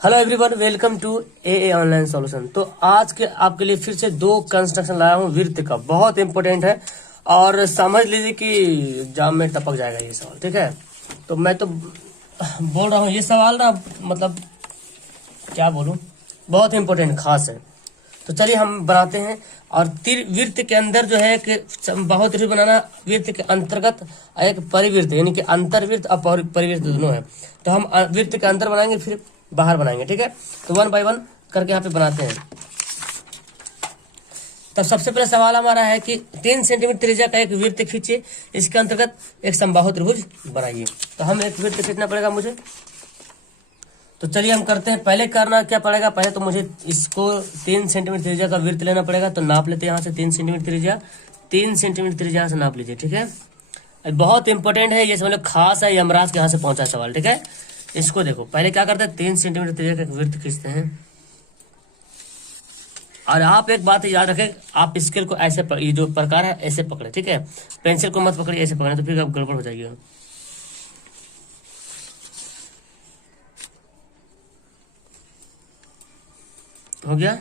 Hello everyone, welcome to a online solution. तो आज के आपके लिए फिर से दो कंस्ट्रक्शन लाया हूँ वृत्त का, बहुत इंपॉर्टेंट है और समझ लीजिए कि एग्जाम में टपक जाएगा ये सवाल। ठीक है, तो मैं तो बोल रहा हूँ ये सवाल ना, मतलब क्या बोलूँ, बहुत इंपॉर्टेंट खास है। तो चलिए हम बनाते हैं। और वृत्त के अंदर जो है कि समबाहु त्रिभुज बनाना, वृत्त के अंतर्गत एक परिवृत्त यानी कि अंतर्वृत्त और परिवृत्त दोनों है। तो हम वृत्त के अंदर बनाएंगे फिर बाहर बनाएंगे। ठीक है, तो 1 बाय 1 करके यहाँ पे बनाते हैं। तब सबसे पहले सवाल हमारा है कि 3 सेंटीमीटर त्रिज्या का एक वृत्त खींचिए, इसके अंतर्गत एक समबाहु त्रिभुज बनाइए। तो हम एक वृत्त खींचना पड़ेगा मुझे। तो चलिए हम करते हैं। पहले करना क्या पड़ेगा, पहले तो मुझे इसको 3 सेंटीमीटर त्रिज्या का वृत्त लेना पड़ेगा। तो नाप लेते हैं यहाँ से 3 सेंटीमीटर त्रिज्या, 3 सेंटीमीटर त्रिज्या से नाप लीजिए। ठीक है, बहुत इंपॉर्टेंट है ये, समझ लो खास है, यमराज के यहाँ से पहुंचा सवाल। ठीक है, इसको देखो, पहले क्या करते हैं, 3 सेंटीमीटर त्रिज्या का वृत्त खींचते हैं। और आप एक बात याद रखें, आप स्केल को ऐसे ये जो प्रकार है ऐसे पकड़े। ठीक है, पेंसिल को मत पकड़िए, ऐसे पकड़े तो फिर अब गड़बड़ हो जाएगी। हो गया,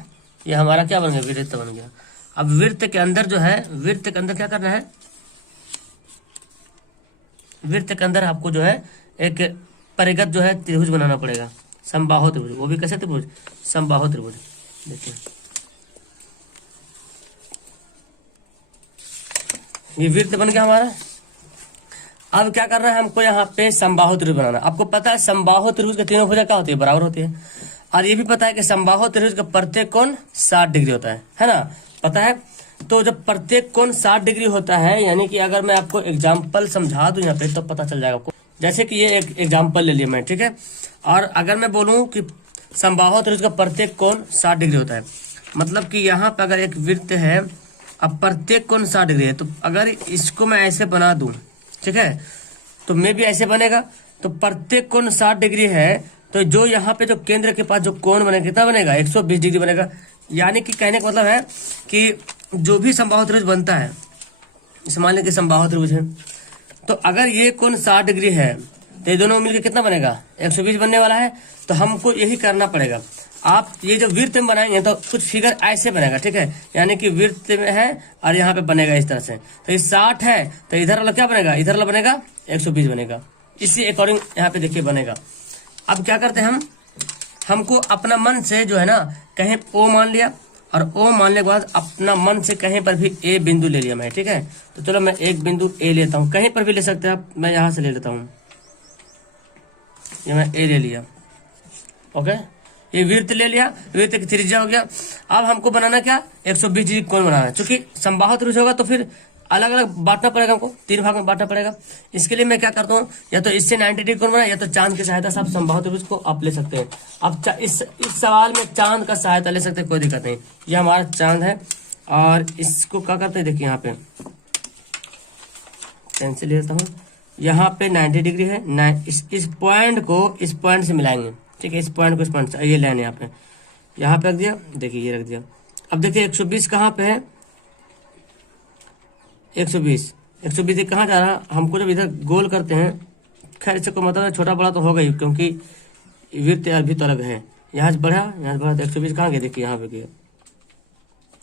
ये हमारा क्या बन गया, वृत्त बन गया। अब वृत्त के अंदर जो है, वृत्त के अंदर क्या करना है, वृत्त के अंदर आपको जो है एक परिगत जो है त्रिभुज बनाना पड़ेगा, समबाहु त्रिभुज। वो भी कैसे त्रिभुज, समबाहु त्रिभुज। देखिए ये वृत्त बन गया हमारा। अब क्या करना है हमको, यहाँ पे समबाहु त्रिभुज बनाना। आपको पता है समबाहु त्रिभुज के तीनों भुजा क्या होती है, बराबर होती है। और ये भी पता है कि समबाहु त्रिभुज का प्रत्येक कोण 60 डिग्री होता है ना, पता है। तो जब प्रत्येक कोण 60 डिग्री होता है, यानी कि अगर मैं आपको एग्जाम्पल समझा दूं यहाँ पे तो पता चल जाएगा आपको। जैसे कि ये एक एग्जाम्पल ले लिया मैं, ठीक है। और अगर मैं बोलूं कि समबाहु त्रिभुज का प्रत्येक कोण 60 डिग्री होता है, मतलब कि यहाँ पर अगर एक वृत्त है, अब प्रत्येक कोण 60 डिग्री है, तो अगर इसको मैं ऐसे बना दूं, ठीक है, तो मैं भी ऐसे बनेगा। तो प्रत्येक कोण 60 डिग्री है, तो जो यहाँ पे जो केंद्र के पास जो कोण बनेगा कितना बनेगा, 120 डिग्री बनेगा। यानी कि कहने का मतलब है कि जो भी समबाहु त्रिभुज बनता है, मान लें कि समबाहु त्रिभुज है, तो अगर ये कोण 60 डिग्री है तो ये दोनों मिलकर कितना बनेगा, 120 बनने वाला है। तो हमको यही करना पड़ेगा। आप ये जो वृत्त में बनाएंगे तो कुछ फिगर ऐसे बनेगा, ठीक है, यानी कि वृत्त में है और यहाँ पे बनेगा इस तरह से। तो ये 60 है तो इधर वाला क्या बनेगा, इधर वाला बनेगा 120 बनेगा। इसी अकॉर्डिंग यहाँ पे देखिए बनेगा। अब क्या करते हैं हमको अपना मन से जो है ना, कहीं ओ मान लिया, और ओ मानने के बाद अपना मन से कहीं पर भी ए बिंदु ले लिया मैं, ठीक है। तो चलो मैं एक बिंदु ए लेता हूँ, कहीं पर भी ले सकते हैं आप, मैं यहाँ से ले लेता हूँ, ये मैं ए ले लिया। ओके, ये वृत्त ले लिया, वृत्त की त्रिज्या हो गया। अब हमको बनाना क्या, 120 डिग्री कोण बनाना है। चूंकि समबाहु त्रिभुज होगा तो फिर अलग अलग बांटना पड़ेगा, हमको 3 भाग में बांटना पड़ेगा। इसके लिए मैं क्या करता हूँ, या तो इससे 90 डिग्री कोण बना, या तो चांद की सहायता से आप समबाहु त्रिभुज को आप ले सकते हैं। अब इस सवाल में चांद का सहायता ले सकते हैं, कोई दिक्कत नहीं। ये हमारा चांद है और इसको क्या करते हैं, देखिए यहाँ पे पेंसिल लेता हूँ, यहाँ पे 90 डिग्री है। इस पॉइंट को इस पॉइंट से मिलाएंगे, ठीक है, इस पॉइंट को इस पॉइंट से, ये लाइन यहाँ पे रख दिया, देखिए ये रख दिया। अब देखिए 120 कहाँ पे है, 120 कहाँ जा रहा, हमको जब इधर गोल करते हैं, खैर इससे कोई मतलब छोटा बड़ा तो होगा ही, क्योंकि वृत्त अभी तो अलग है। यहाँ से बढ़ा तो 120 कहाँ गया, देखिए यहाँ पे गया,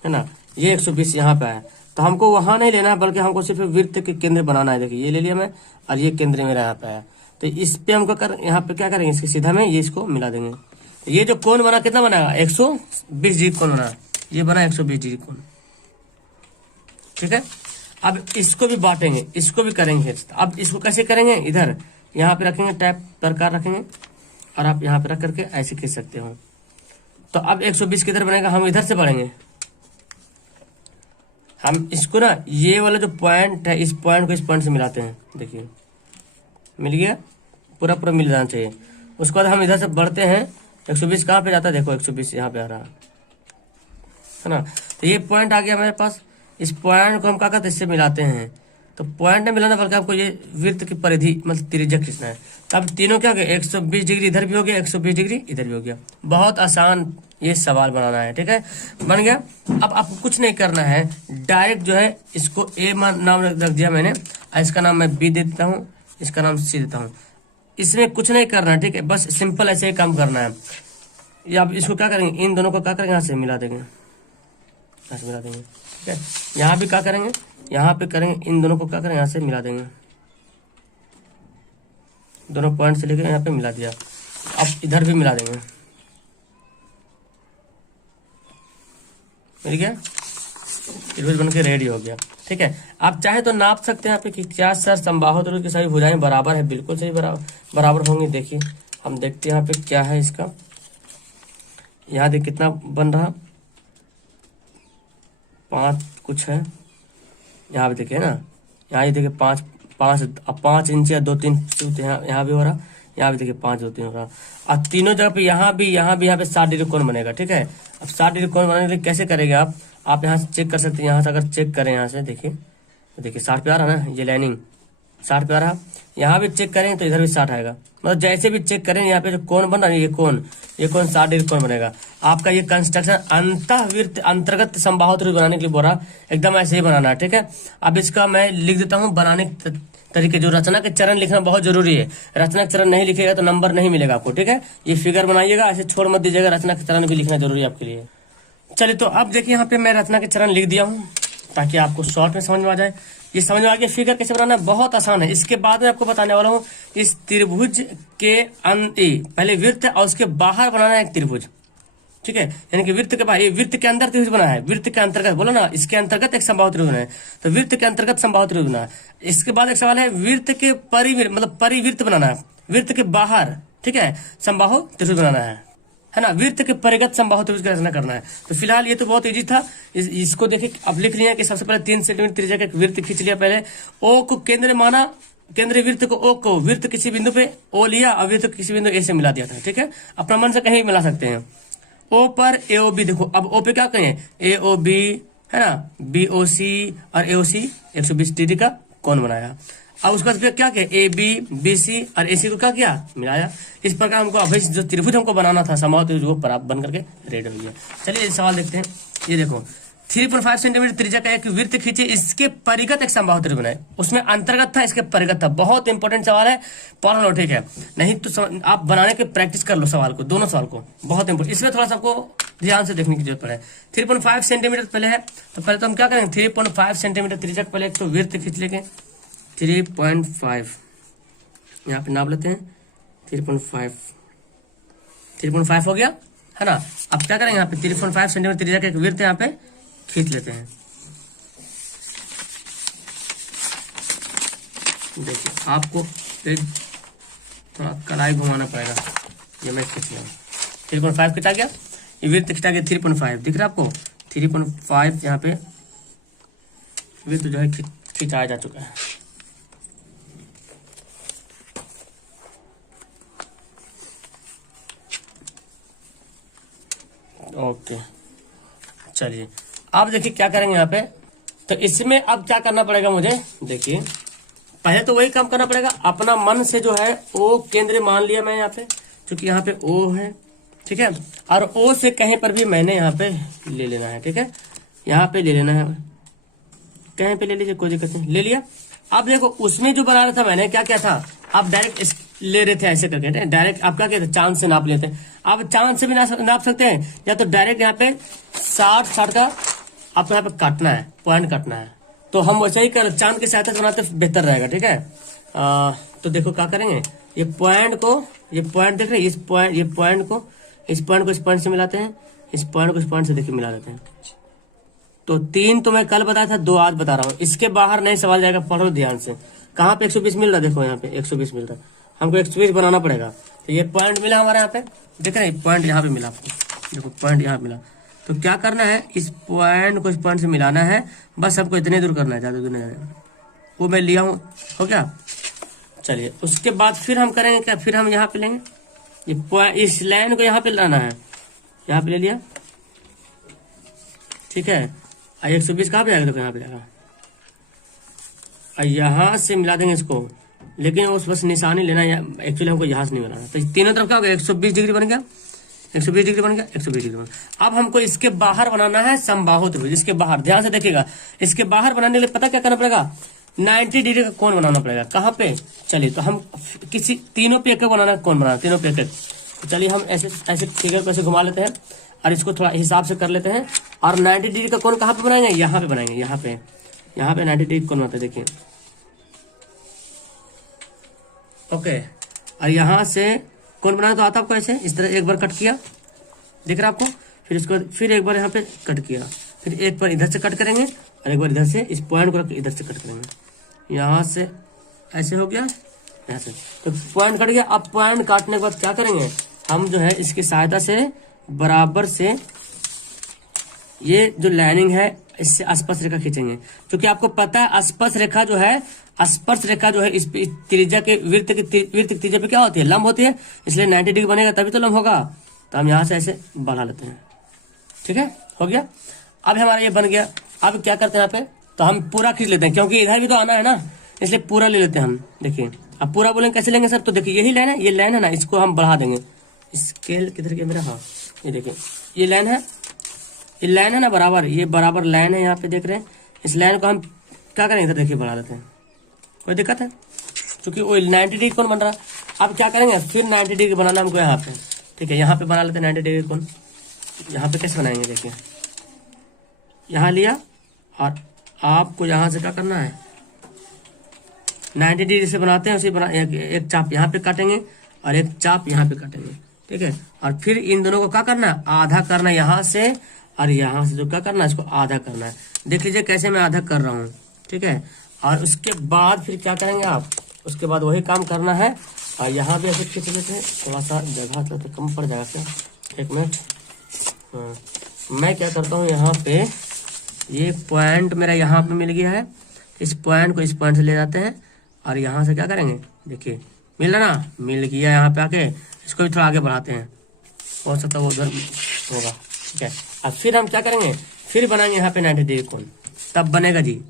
है ना। ये 120 यहाँ पे आया, तो हमको वहां नहीं लेना है, बल्कि हमको सिर्फ वृत्त के केंद्र बनाना है। देखिए ये ले लिया मैं, और ये केंद्र मेरा यहाँ पे आया। तो इस पे हमको यहाँ पे क्या करेंगे, इसके सीधा में ये इसको मिला देंगे। ये जो कोण बना कितना बनाएगा, 120 डिग्री कोण बना, ये बना 120 डिग्री कोण, ठीक है। अब इसको भी बांटेंगे, इसको भी करेंगे। अब इसको कैसे करेंगे, इधर यहाँ पे रखेंगे, टैप प्रकार रखेंगे, और आप यहाँ पे रख करके ऐसे खींच सकते हो। तो अब 120 किधर बनेगा, हम इधर से बढ़ेंगे। हम इसको ना, ये वाला जो पॉइंट है, इस पॉइंट को इस पॉइंट से मिलाते हैं, देखिए मिल गया, पूरा पूरा मिल जाना चाहिए। उसके बाद हम इधर से बढ़ते हैं, 120 कहाँ पे जाता है, देखो 120 यहाँ पे आ रहा है ना। तो ये पॉइंट आ गया मेरे पास, इस पॉइंट को हम क्या करते हैं, इससे मिलाते हैं। तो पॉइंट में मिलाना, बल्कि आपको ये वृत्त की परिधि मतलब त्रिज्या खींचना है। तब तीनों क्या हो गया, 120 डिग्री इधर भी हो गया, 120 डिग्री इधर भी हो गया। बहुत आसान ये सवाल बनाना है, ठीक है, बन गया। अब आपको कुछ नहीं करना है, डायरेक्ट जो है इसको ए नाम रख दिया मैंने, इसका नाम मैं बी दे देता हूँ, इसका नाम सी देता हूँ। इसमें कुछ नहीं करना है, ठीक है, बस सिंपल ऐसे ही काम करना है। या अब इसको क्या करेंगे, इन दोनों को क्या करेंगे, यहाँ से मिला देंगे, यहाँ से मिला देंगे। ठीक है, यहाँ भी क्या करेंगे, यहाँ पे करेंगे, इन दोनों को क्या करेंगे, यहाँ से मिला देंगे, दोनों पॉइंट से लेकर यहाँ पे मिला दिया। अब इधर भी मिला देंगे, मिल गया, त्रिभुज बनके रेडी हो गया। ठीक है, आप चाहे तो नाप सकते हैं यहाँ पे कि क्या सर समबाहु त्रिभुज की सभी भुजाएं बराबर है, बिल्कुल सही बराबर होंगी। देखिए हम देखते हैं यहाँ पे क्या है इसका, यहाँ देखिए कितना बन रहा, 5 कुछ है, यहाँ पे देखिए ना, यहाँ ये देखिए 5 इंच या 2-3 यहाँ भी हो रहा, यहाँ भी देखिए 5 2-3 हो रहा। अब तीनों जगह पे यहाँ भी यहाँ पे 60 डिग्री कोण बनेगा। ठीक है, अब 60 डिग्री कोण बनाने के लिए कैसे करेंगे आप यहाँ से चेक कर सकते हैं। यहाँ से अगर चेक करें, यहाँ से देखिए 60 पे आ रहा ना, ये लाइनिंग 60 पे आ रहा, यहाँ भी चेक करें तो इधर भी 60 आएगा। मतलब जैसे भी चेक करें, यहाँ पे जो कोण बन रहा है, ये कोण 60 डिग्री कोण बनेगा। आपका ये कंस्ट्रक्शन अंतःवृत्त अंतर्गत समबाहु त्रिभुज बनाने के लिए बोल रहा, एकदम ऐसे ही बनाना है। ठीक है, अब इसका मैं लिख देता हूँ बनाने के तरीके। जो रचना के चरण लिखना बहुत जरूरी है, रचना के चरण नहीं लिखेगा तो नंबर नहीं मिलेगा आपको। ठीक है, ये फिगर बनाइएगा, ऐसे छोड़ मत दीजिएगा, रचना के चरण भी लिखना जरूरी है आपके लिए। चलिए तो अब देखिए यहाँ पे मैं रचना के चरण लिख दिया हूँ ताकि आपको शॉर्ट में समझ में आ जाए। ये समझ में आ गया फिगर कैसे बनाना है, बहुत आसान है। इसके बाद में आपको बताने वाला हूँ इस त्रिभुज के पहले वृत्त है और उसके बाहर बनाना है एक त्रिभुज। ठीक है, यानी कि वृत्त के बाहर, ये वृत्त के अंदर त्रिभुज बना है, वृत्त के अंतर्गत बोलो ना, इसके अंतर्गत एक समबाहु त्रिभुज बना है, तो वृत्त के अंतर्गत समबाहु त्रिभुज बना है। इसके बाद एक सवाल है वृत्त के परिवृत्त बनाना है, वृत्त के बाहर, ठीक है, समबाहु त्रिभुज बनाना है ना, वृत्त के परिगत समबाहु त्रिभुज की रचना करना है। तो फिलहाल ये तो बहुत इजी था, इसको देखिए अब लिख लिया कि सबसे पहले 3 सेंटीमीटर त्रिज्या का एक वृत्त खींच लिया। पहले ओ को केंद्र माना, केंद्रीय वृत्त को ओ को वृत्त किसी बिंदु पे ओ लिया और वृत्त किसी बिंदु ए से मिला दिया था। ठीक है, अपना मन से कहीं भी मिला सकते हैं। ओ पर एओबी, देखो अब ओ पे क्या कहें, एओबी है ना, बीओसी और एओसी 120 डिग्री का कोण बनाया। अब उसके बाद क्या किया, ए बी बीसी और एसी को क्या किया, मिलाया। इस प्रकार हमको अभी जो त्रिभुज हमको बनाना था समबाहु त्रिभुज, वो बन करके रेडी हो गया। चलिए सवाल देखते हैं। ये देखो 3.5 सेंटीमीटर त्रिज्या का एक वृत्त खींचे, इसके परिगत एक समबाहु त्रिभुज बनाए। उसमें अंतर्गत था, इसके परिगत था। बहुत इंपॉर्टेंट सवाल है, पढ़ लो। ठीक है, नहीं तो आप बनाने के प्रैक्टिस कर लो सवाल को, दोनों सवाल को, बहुत इंपॉर्टेंट। इसमें थोड़ा सा आपको ध्यान से देखने की जरूरत पड़े। 3.5 सेंटीमीटर पहले है, तो पहले तो हम क्या करेंगे, 3.5 सेंटीमीटर त्रिज्या पहले एक तो वृत्त खींच लेंगे 3.5, यहाँ पे नाप लेते हैं 3.5 हो गया है ना। अब क्या करेंगे, यहाँ पे 3.5 सेंटीमीटर त्रिज्या का एक वृत्त यहाँ पे खींच लेते हैं। देखिए आपको थोड़ा कलाई घुमाना पड़ेगा, ये मैं खींच लिया 3.5 खिंचा गया, ये वृत्त खिंचा गया 3.5, दिख रहा है आपको 3.5, यहाँ पे वृत्त जो है खिंचाया जा चुका है। ओके, चलिए अब देखिए क्या करेंगे यहाँ पे। तो इसमें अब क्या करना पड़ेगा मुझे, देखिए पहले तो वही काम करना पड़ेगा, अपना मन से जो है ओ केंद्र मान लिया मैं यहाँ पे, क्योंकि यहाँ पे ओ है। ठीक है, और ओ से कहीं पर भी मैंने यहाँ पे ले लेना है। ठीक है, यहाँ पे ले लेना है, कहीं पे ले लीजिए, कोई दिक्कत नहीं, ले लिया। अब देखो उसमें जो बना रहा था मैंने, क्या क्या था, आप डायरेक्ट ले रहे थे ऐसे करके, डायरेक्ट आप क्या कहते हैं, चांद से नाप लेते हैं। आप चांद से भी नाप सकते हैं, या तो डायरेक्ट यहाँ पे 60 का आपको यहाँ पे काटना है, पॉइंट काटना है। तो हम वैसे ही कर चांद की सहायता से बनाते बेहतर रहेगा। ठीक है, तो देखो क्या करेंगे, ये पॉइंट देख रहे हैं, इस पॉइंट को इस पॉइंट से मिलाते हैं, इस पॉइंट को इस पॉइंट से देखिए मिला देते हैं। तो 3 तो मैं कल बताया था, 2 आज बता रहा हूँ। इसके बाहर नहीं सवाल जाएगा, पढ़ो ध्यान से। कहाँ पे 120 मिल रहा है, देखो यहाँ पे 120 मिल रहा है, हमको 120 बनाना पड़ेगा। तो ये पॉइंट मिला हमारे यहाँ पे, देख रहे हैं, पॉइंट यहाँ पे मिला आपको, देखो पॉइंट यहाँ मिला। तो क्या करना है, इस पॉइंट को इस पॉइंट से मिलाना है, बस हमको इतने दूर करना है, ज्यादा दूर नहीं जाएगा। वो मैं लिया हूँ, हो गया। चलिए उसके बाद फिर हम करेंगे क्या, फिर हम यहाँ पे लेंगे, ये इस लाइन को यहाँ पे लाना है, यहाँ पे ले लिया। ठीक है, 120 कहाँ पे जाएगा, देखो यहाँ पे जाएगा, यहाँ से मिला देंगे इसको, लेकिन उस बस निशानी लेना है, एक्चुअली हमको यहाँ से नहीं बनाना। तो तीनों तरफ क्या हो गया, 120 डिग्री बन गया, 120 डिग्री बन गया, 120 डिग्री बन गया। अब हमको इसके बाहर बनाना है समबाहु त्रिभुज। इसके बाहर ध्यान से देखिएगा, इसके बाहर बनाने के लिए पता क्या करना पड़ेगा, 90 डिग्री का कोण बनाना पड़ेगा। कहाँ पे, चलिए तो हम किसी तीनों पे एक बनाना, कोण बनाना, तीनों पे एक। तो चलिए हम ऐसे ऐसे फिगर को ऐसे घुमा लेते हैं और इसको थोड़ा हिसाब से कर लेते हैं। और 90 डिग्री का कोण कहाँ पे बनाएंगे, यहाँ पे बनाएंगे, यहाँ पे 90 डिग्री कोण बनाते हैं, देखिए। ओके, और यहाँ से कोण बनाना तो आता आपको ऐसे, इस तरह एक बार कट किया, दिख रहा है आपको, फिर इसको फिर एक बार यहाँ पे कट किया, फिर एक बार इधर से कट करेंगे और एक बार इधर से इस पॉइंट को रख के इधर से कट करेंगे। यहाँ से ऐसे हो गया, यहाँ से तो पॉइंट कट गया। अब पॉइंट काटने के बाद क्या करेंगे हम, जो है इसकी सहायता से बराबर से ये जो लाइनिंग है इससे स्पर्श रेखा खींचेंगे, क्योंकि आपको पता है स्पर्श रेखा जो है इस त्रिज्या के वृत्त की त्रिज्या पे क्या होती है, लंब होती है, इसलिए 90 डिग्री बनेगा तभी तो लंब होगा। तो हम यहाँ से ऐसे बढ़ा लेते हैं, ठीक है, हो गया। अब हमारा ये बन गया। अब क्या करते हैं यहाँ पे, तो हम पूरा खींच लेते हैं, क्योंकि इधर भी तो आना है ना, इसलिए पूरा ले लेते हैं हम। देखिए अब पूरा बोलेंगे कैसे लेंगे सर, तो देखिए यही लाइन है, ये लाइन है ना, इसको हम बढ़ा देंगे। स्केल किधर गया मेरा, हाँ ये देखिए ये लाइन है, ये लाइन है ना बराबर, ये बराबर लाइन है, यहाँ पे देख रहे हैं। इस लाइन को हम क्या करेंगे, इधर देखिए बढ़ा देते हैं, कोई दिक्कत है, क्योंकि वो 90 डिग्री कौन बन रहा। अब क्या करेंगे, फिर 90 डिग्री बनाना हमको यहाँ पे, ठीक है, यहाँ पे बना लेते हैं 90 डिग्री कौन। यहाँ पे कैसे बनाएंगे, देखिए यहाँ लिया और आपको यहाँ से क्या करना है, 90 डिग्री से बनाते हैं उसी बना, एक चाप यहाँ पे काटेंगे और एक चाप यहाँ पे काटेंगे, ठीक है। और फिर इन दोनों को क्या करना है, आधा करना है यहाँ से, और यहाँ से जो क्या करना है इसको आधा करना है। देख लीजिए कैसे मैं आधा कर रहा हूँ, ठीक है। और उसके बाद फिर क्या करेंगे आप, उसके बाद वही काम करना है। और यहाँ भी ऐसे खींच लेते हैं, थोड़ा सा जगह तो कम पड़ जाएगा क्या, एक मिनट। हाँ, मैं क्या करता हूँ, यहाँ पे ये पॉइंट मेरा यहाँ पे मिल गया है, इस पॉइंट को इस पॉइंट से ले जाते हैं और यहाँ से क्या करेंगे, देखिए मिल रहा ना, मिल गया। यहाँ पे आके इसको भी थोड़ा आगे बढ़ाते हैं, हो सकता है वो उधर होगा, ठीक है। अब फिर हम क्या करेंगे, फिर बनाएंगे यहाँ पे 90 डिग्री कोण, तब बनेगा जी।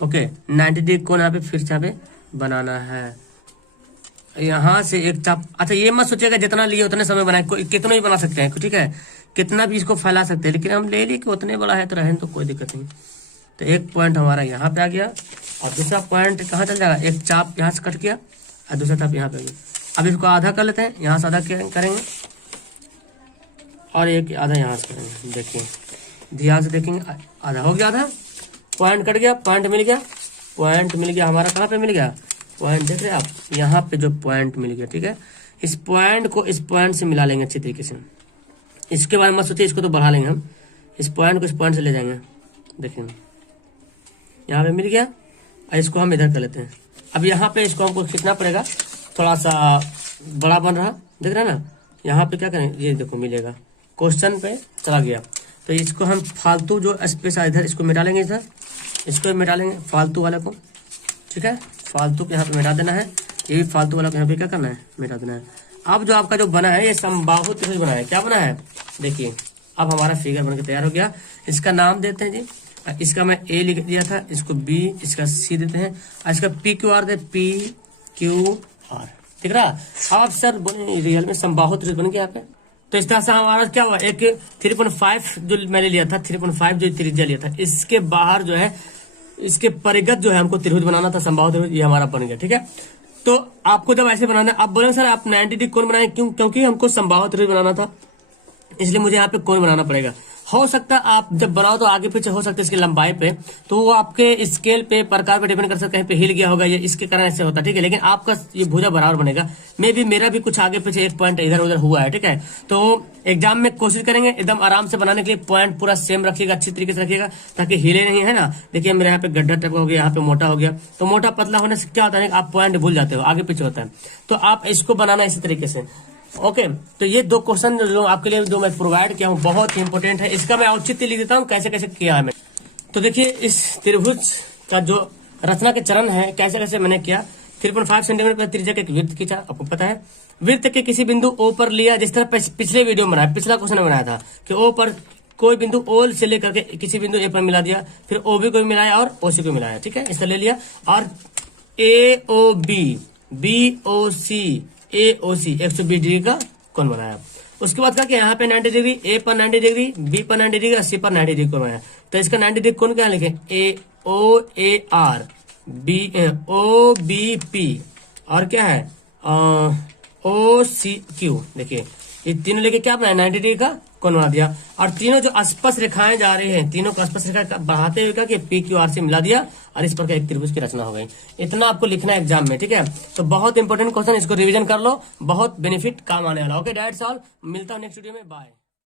ओके, 90 डिग्री कोण यहाँ पे फिर से बनाना है। यहाँ से एक चाप, अच्छा ये मत सोचिएगा जितना लिए उतने समय बनाए, कितना भी बना सकते हैं, ठीक है, कितना भी इसको फैला सकते हैं, लेकिन हम ले लिए कि उतने बड़ा है तो रहें तो कोई दिक्कत नहीं। तो एक पॉइंट हमारा यहाँ पे आ गया और दूसरा पॉइंट कहाँ चल जाएगा, एक चाप यहाँ से कट किया और दूसरा चाप यहाँ पे गया। अब इसको आधा कर लेते हैं, यहाँ से आधा करेंगे और एक आधा यहाँ से करेंगे। देखिए ध्यान से देखेंगे, आधा हो गया, आधा पॉइंट कट गया, पॉइंट मिल गया, पॉइंट मिल गया हमारा। कहाँ पे मिल गया, पॉइंट देख रहे हैं आप, यहाँ पे जो पॉइंट मिल गया, ठीक है। इस पॉइंट को इस पॉइंट से मिला लेंगे अच्छी तरीके से, इसके बारे में मत सोचिए, इसको तो बढ़ा लेंगे हम, इस पॉइंट को इस पॉइंट से ले जाएंगे। देखिए यहाँ पे मिल गया और इसको हम इधर कर लेते हैं। अब यहाँ पे इसको हमको खींचना पड़ेगा, थोड़ा सा बड़ा बन रहा, देख रहे हैं ना। यहाँ पे क्या करें, ये देखो मिलेगा, क्वेश्चन पे चला गया, तो इसको हम फालतू जो स्पेस है इधर इसको मिटा लेंगे, इधर इसको मिटा लेंगे फालतू वाले को, ठीक है। फालतू को यहाँ पे मिटा देना है, ये भी फालतू वाला को यहाँ पे क्या करना है, मिटा देना है। अब जो आपका जो बना है ये समबाहु त्रिभुज बना है, क्या बना है, देखिए अब हमारा फिगर बनकर तैयार हो गया। इसका नाम देते हैं जी, इसका मैं ए लिख दिया था, इसको बी, इसका सी देते हैं, और इसका पी क्यू आर दे, पी क्यू आर, ठीक रहा। अब सर रियल में समबाहु त्रिभुज बन गया यहाँ पे। तो इस तरह से हमारा क्या हुआ, एक 3.5 जो मैंने लिया था, 3.5 जो त्रिज्या लिया था, इसके बाहर जो है इसके परिगत जो है हमको त्रिभुज बनाना था, समबाहु त्रिभुज, ये हमारा बन गया, ठीक है। तो आपको जब ऐसे बनाना है, आप बोलेंगे सर आप 90 डिग्री कोण बनाए क्यों, क्योंकि हमको समबाहु त्रिभुज बनाना था, इसलिए मुझे यहाँ पे कोण बनाना पड़ेगा। हो सकता है आप जब बनाओ तो आगे पीछे हो सकता है इसकी लंबाई पे, तो वो आपके स्केल पे प्रकार पे डिपेंड कर सकता है, कहीं पे हिल गया होगा, ये इसके कारण ऐसे होता है, ठीक है। लेकिन आपका ये भुजा बराबर बनेगा। मे भी मेरा भी कुछ आगे पीछे एक पॉइंट इधर उधर हुआ है, ठीक है। तो एग्जाम में कोशिश करेंगे एकदम आराम से बनाने के लिए, पॉइंट पूरा सेम रखिएगा, अच्छी तरीके से रखिएगा ताकि हिले नहीं, है ना। देखिए मेरे यहाँ पे गड्ढा टाइप हो गया, यहाँ पे मोटा हो गया, तो मोटा पतला होने से क्या होता है, आप पॉइंट भूल जाते हो, आगे पीछे होता है। तो आप इसको बनाना इसी तरीके से। ओके, तो ये दो क्वेश्चन जो आपके लिए जो मैं प्रोवाइड किया हूँ बहुत ही इंपॉर्टेंट है, इसका मैं औचित्य लिख देता हूँ कैसे कैसे किया है मैं। तो देखिए इस त्रिभुज का जो रचना के चरण है कैसे कैसे मैंने किया। 3.5 सेंटीमीटर पर त्रिज्या का एक वृत्त खींचा, आपको पता है। वृत्त के किसी बिंदु ओ पर लिया, जिस तरह पिछले वीडियो में बनाया, पिछला क्वेश्चन में बनाया था कि ओ पर कोई बिंदु ओ से लेकर के किसी बिंदु ए पर मिला दिया, फिर ओ बी को भी मिलाया और ओ सी को मिलाया, ठीक है, इस तरह ले लिया। और ए ओ बी, बी ओ सी, ए ओ सी 120 डिग्री का कोण बनाया। उसके बाद क्या किया, यहाँ पे 90 डिग्री, ए पर 90 डिग्री, बी पर 90 डिग्री और सी पर 90 डिग्री कोण बनाया। तो इसका 90 डिग्री कोण क्या लिखे, A O A R, B O B P, और क्या है ओ सी क्यू। देखिए ये तीनों लेके क्या बनाया, 90 डिग्री का कोण बना दिया। और तीनों जो स्पर्श रेखाएं जा रहे हैं, तीनों को स्पर्श रेखा बढ़ाते हुए क्या कि पी क्यू आर से मिला दिया और इस पर एक त्रिभुज की रचना हो गई। इतना आपको लिखना है एग्जाम में, ठीक है। तो बहुत इंपॉर्टेंट क्वेश्चन, इसको रिवीजन कर लो, बहुत बेनिफिट काम आने वाला। ओके दैट्स ऑल, मिलता हूं नेक्स्ट वीडियो में, बाय।